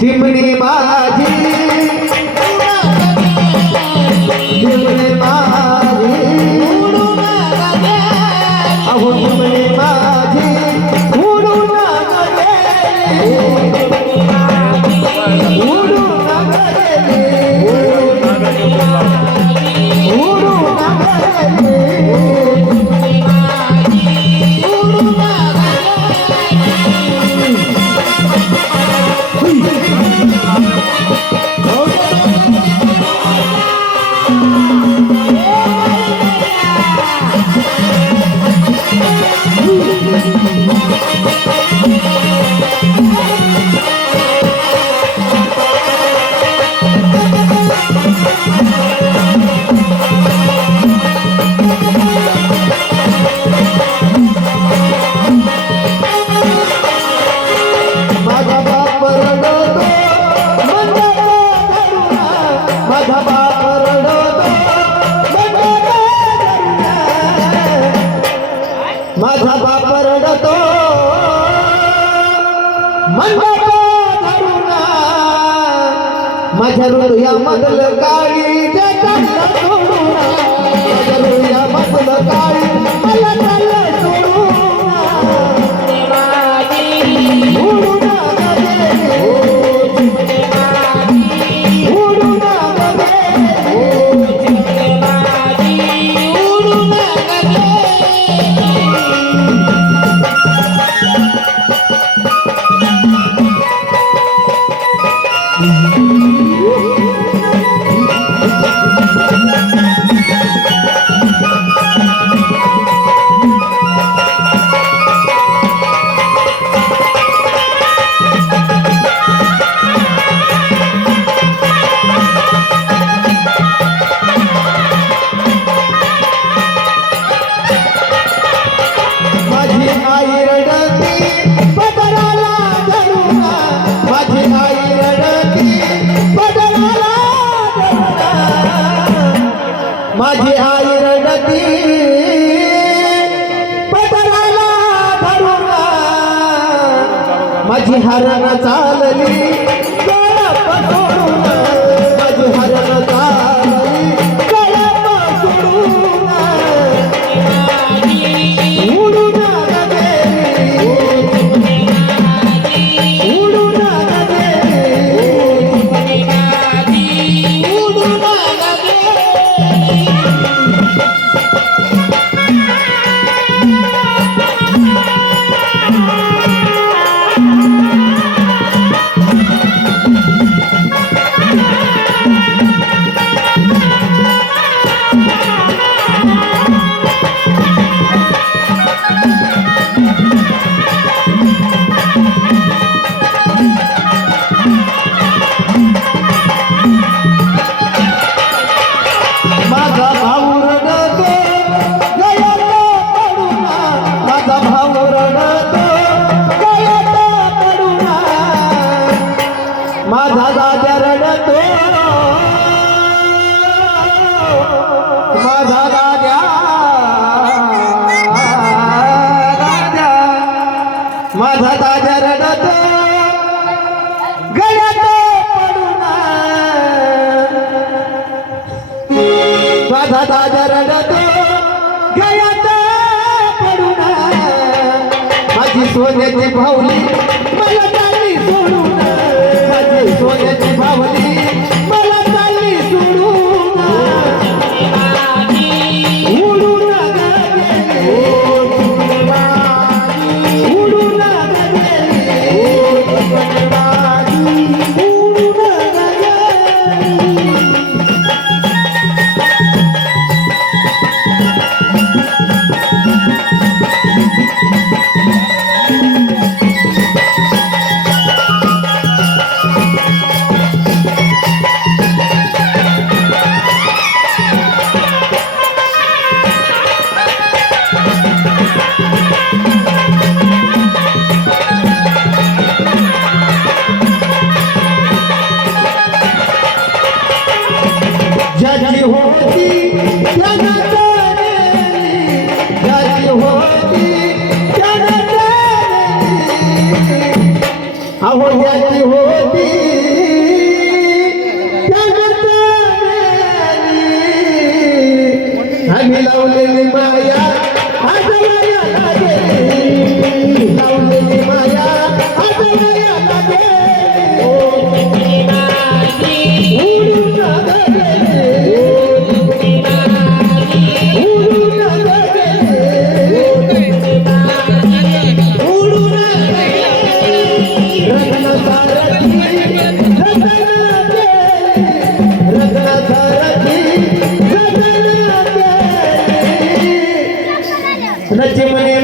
Chimney બાજી माझ्या हृदयामधलं काळी माझी हरण चालली. माझा दादा रडतो गयाचा पडून माझी सोन्याची भाऊली मला चालली सोडून जज होती नच म्हणे